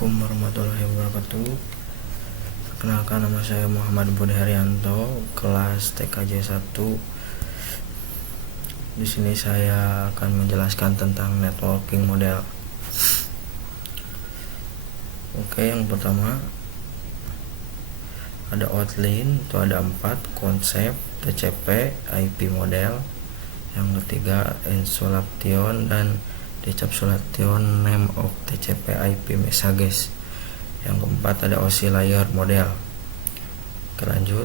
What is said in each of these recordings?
Assalamualaikum warahmatullahi wabarakatuh. Perkenalkan, nama saya Muhammad Budi Haryanto, kelas TKJ 1. Di sini saya akan menjelaskan tentang networking model. Oke, yang pertama ada outline, itu ada 4 konsep, TCP, IP model. Yang ketiga encapsulation dan decapsulation name of TCP IP messages. Yang keempat ada OSI layer model. Lanjut,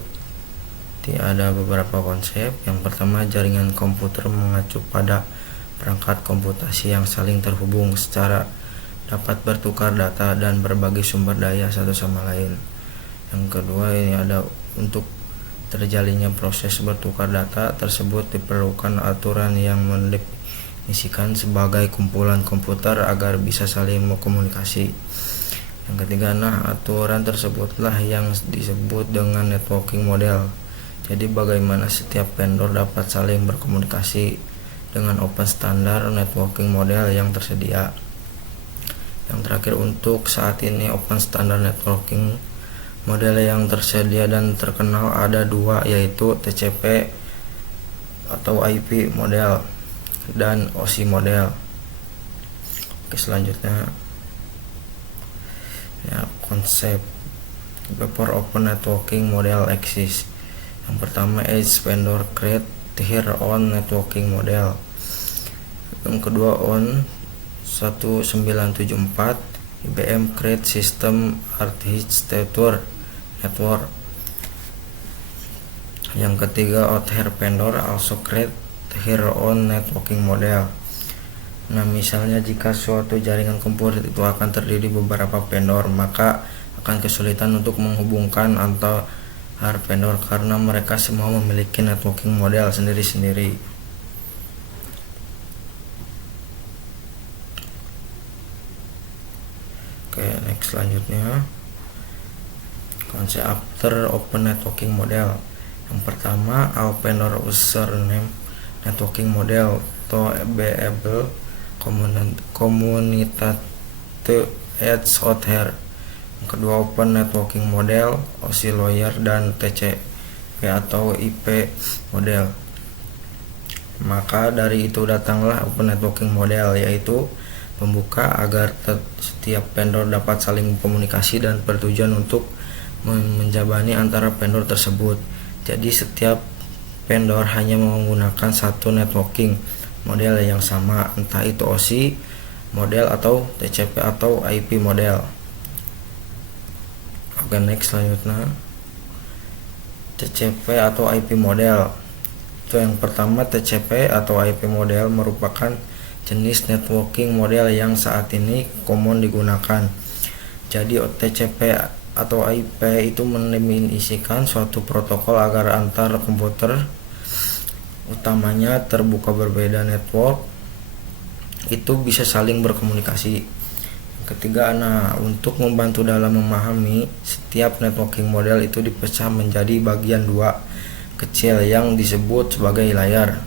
ada beberapa konsep. Yang pertama, jaringan komputer mengacu pada perangkat komputasi yang saling terhubung secara dapat bertukar data dan berbagi sumber daya satu sama lain. Yang kedua, ini ada untuk terjalinnya proses bertukar data tersebut diperlukan aturan yang mendefinisikan sebagai kumpulan komputer agar bisa saling berkomunikasi. Yang ketiga, aturan tersebutlah yang disebut dengan networking model. Jadi bagaimana setiap vendor dapat saling berkomunikasi dengan open standar networking model yang tersedia. Yang terakhir, untuk saat ini open standard networking model yang tersedia dan terkenal ada 2, yaitu TCP atau IP model dan OSI model. Oke, selanjutnya konsep before open networking model exist. Yang pertama, each vendor create their own networking model. Yang kedua, on 1974 IBM create system architecture network. Yang ketiga, other vendor also create their own networking model. Misalnya jika suatu jaringan komputer itu akan terdiri beberapa vendor, maka akan kesulitan untuk menghubungkan antar vendor karena mereka semua memiliki networking model sendiri-sendiri. Oke, next, selanjutnya konsep after open networking model. Yang pertama, all vendor username networking model to be able communicate to each other. Yang kedua, open networking model, OSI layer dan TCP atau IP model. Maka dari itu datanglah open networking model, yaitu membuka agar setiap vendor dapat saling komunikasi dan bertujuan untuk menjabani antara vendor tersebut. Jadi setiap vendor hanya menggunakan satu networking model yang sama, entah itu OSI model atau TCP atau IP model. Oke, next, selanjutnya TCP atau IP model. Itu yang pertama, TCP atau IP model merupakan jenis networking model yang saat ini common digunakan. Jadi TCP atau IP itu mendefinisikan suatu protokol agar antar komputer, utamanya terbuka berbeda network, itu bisa saling berkomunikasi. Ketiga, untuk membantu dalam memahami, setiap networking model itu dipecah menjadi bagian 2 kecil yang disebut sebagai layer.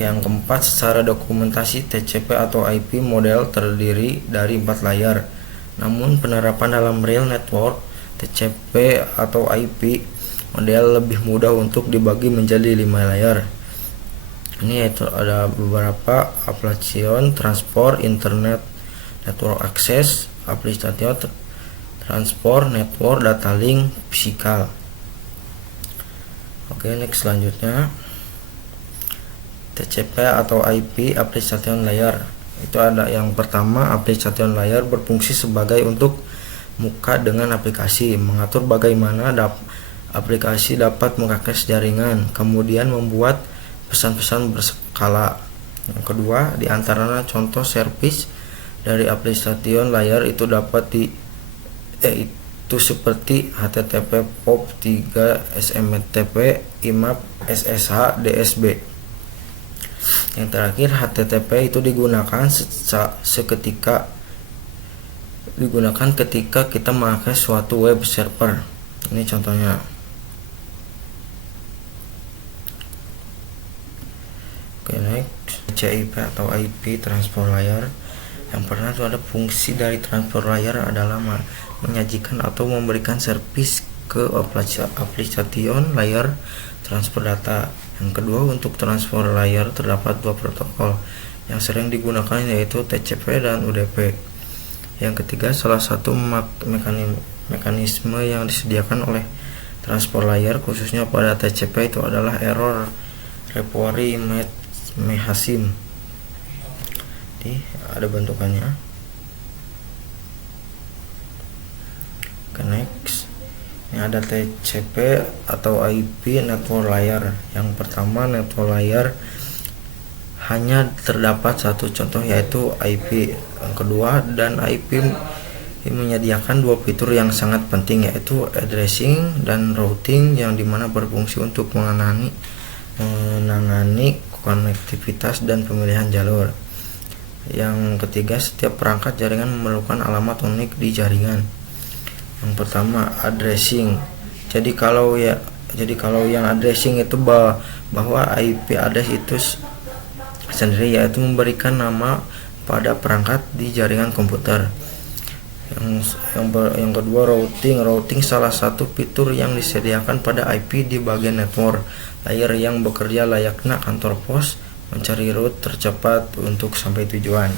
Yang keempat, secara dokumentasi TCP atau IP model terdiri dari 4 layer. Namun penerapan dalam real network, TCP atau IP model lebih mudah untuk dibagi menjadi 5 layer. Ini yaitu ada beberapa: application, transport, internet, network access, application, transport, network, data link, physical. Oke, next, selanjutnya TCP atau IP application layer. Itu ada yang pertama, application layer berfungsi sebagai untuk muka dengan aplikasi, mengatur bagaimana aplikasi dapat mengakses jaringan, kemudian membuat pesan-pesan berskala. Yang kedua, di antaranya contoh service dari application layer itu dapat itu seperti HTTP, POP3, SMTP, IMAP, SSH, DSB. Yang terakhir, HTTP itu digunakan ketika kita mengakses suatu web server. Ini contohnya. Oke, next, CIP atau IP transport layer. Yang pertama itu ada fungsi dari transfer layer adalah menyajikan atau memberikan servis ke aplikation layer transfer data. Yang kedua, untuk transfer layer terdapat dua protokol yang sering digunakan, yaitu TCP dan UDP. Yang ketiga, salah satu mekanisme yang disediakan oleh transfer layer khususnya pada TCP itu adalah error recovery mechanism. Jadi ada bentukannya. Next, ini ada TCP atau IP network layer. Yang pertama, network layer hanya terdapat satu contoh, yaitu IP. Yang kedua, dan IP menyediakan dua fitur yang sangat penting, yaitu addressing dan routing, yang dimana berfungsi untuk menangani konektivitas dan pemilihan jalur. Yang ketiga, setiap perangkat jaringan memerlukan alamat unik di jaringan. Yang pertama, addressing. Jadi kalau yang addressing itu bahwa IP address itu sendiri, yaitu memberikan nama pada perangkat di jaringan komputer. Yang kedua, routing salah satu fitur yang disediakan pada IP di bagian network layer yang bekerja layaknya kantor pos, mencari route tercepat untuk sampai tujuan.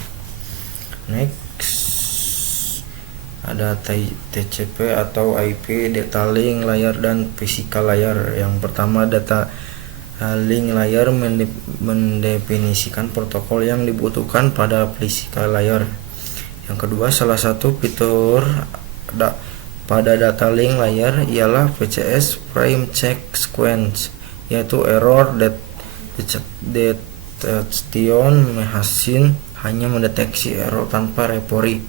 Next, ada TCP atau IP, data link layer dan physical layer. Yang pertama, data link layer mendefinisikan protokol yang dibutuhkan pada physical layer. Yang kedua, salah satu fitur pada data link layer ialah PCS, frame check sequence, yaitu error detection mechanism, hanya mendeteksi error tanpa recovery.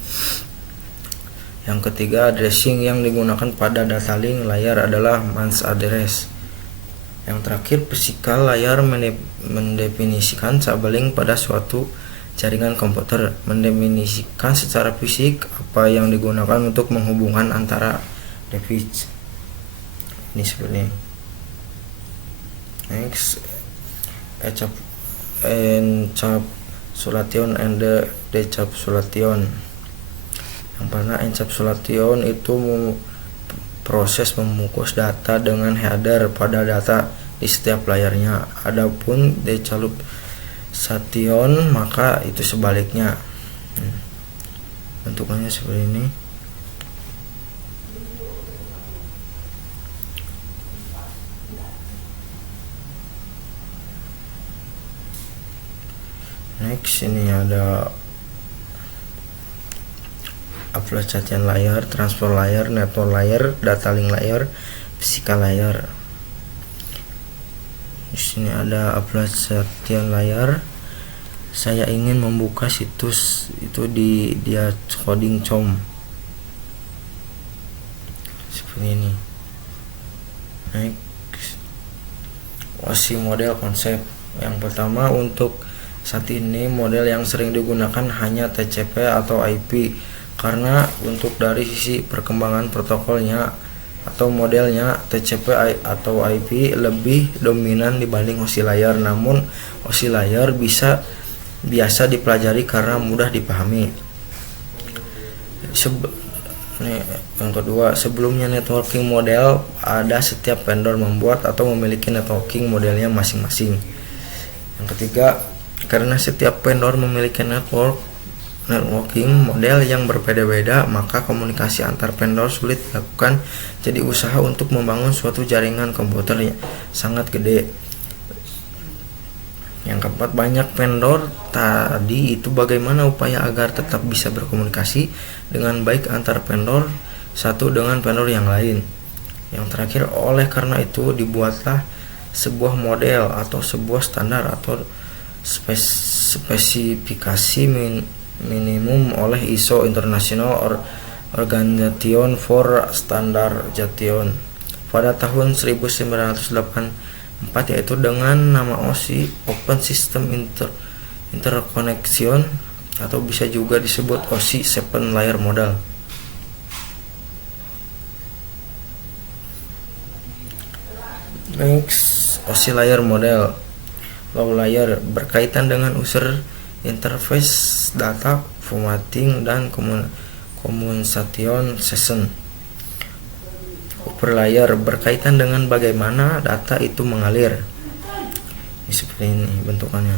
Yang ketiga, addressing yang digunakan pada data link layer adalah managed address. Yang terakhir, physical layer mendefinisikan cabling pada suatu jaringan komputer, mendefinisikan secara fisik apa yang digunakan untuk menghubungkan antara device. Ini seperti ini. Next, encapsulation and decapsulation. Yang pertama, encapsulation itu proses membungkus data dengan header pada data di setiap layarnya. Adapun decapsulation maka itu sebaliknya. Bentukannya seperti ini. Next, ini ada application layer, transfer layer, network layer, data link layer, physical layer. Di sini ada application layer. Saya ingin membuka situs itu di diacoding.com seperti ini. Next, OSI model konsep. Yang pertama, untuk saat ini model yang sering digunakan hanya TCP atau IP, karena untuk dari sisi perkembangan protokolnya atau modelnya TCP atau IP lebih dominan dibanding OSI layer. Namun OSI layer biasa dipelajari karena mudah dipahami. Yang kedua, sebelumnya networking model ada, setiap vendor membuat atau memiliki networking modelnya masing-masing. Yang ketiga, karena setiap vendor memiliki networking model yang berbeda-beda, maka komunikasi antar vendor sulit dilakukan. Jadi usaha untuk membangun suatu jaringan komputer sangat gede. Yang keempat, banyak vendor tadi itu bagaimana upaya agar tetap bisa berkomunikasi dengan baik antar vendor satu dengan vendor yang lain. Yang terakhir, oleh karena itu dibuatlah sebuah model atau sebuah standar atau spesifikasi minimum oleh ISO International Organization for Standardization pada tahun 1984, yaitu dengan nama OSI, Open System Interconnection, atau bisa juga disebut OSI 7 Layer Model. Next, OSI Layer Model. Low layer berkaitan dengan user interface data formatting, dan communication session. Upper layer berkaitan dengan bagaimana data itu mengalir. Ini seperti ini bentukannya.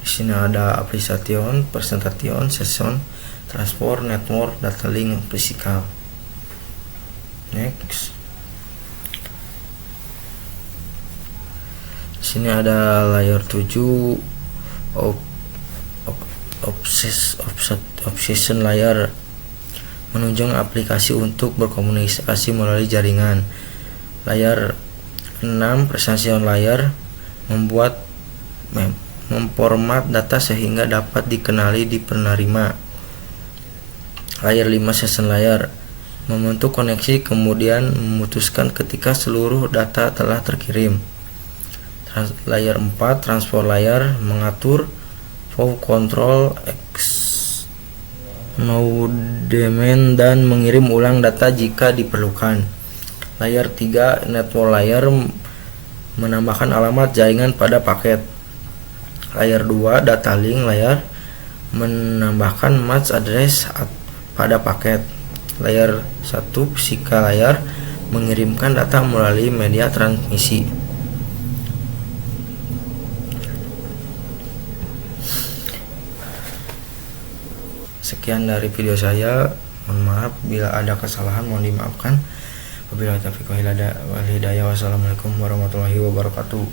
Di sini ada application, presentation, session, transport, network, data link, physical. Next. Di sini ada layer 7 obsession layer, menunjang aplikasi untuk berkomunikasi melalui jaringan. Layer 6 presentation layer, memformat data sehingga dapat dikenali di penerima. Layer 5 session layer, membentuk koneksi kemudian memutuskan ketika seluruh data telah terkirim. Layer 4 transport layer, mengatur flow control acknowledgement dan mengirim ulang data jika diperlukan. Layer 3 network layer, menambahkan alamat jaringan pada paket. Layer 2 data link layer, menambahkan MAC address pada paket. Layer 1 physical layer, mengirimkan data melalui media transmisi. Sekian dari video saya. Mohon maaf bila ada kesalahan, mohon dimaafkan. Wabillahi taufiq wal hidayah. Wassalamualaikum warahmatullahi wabarakatuh.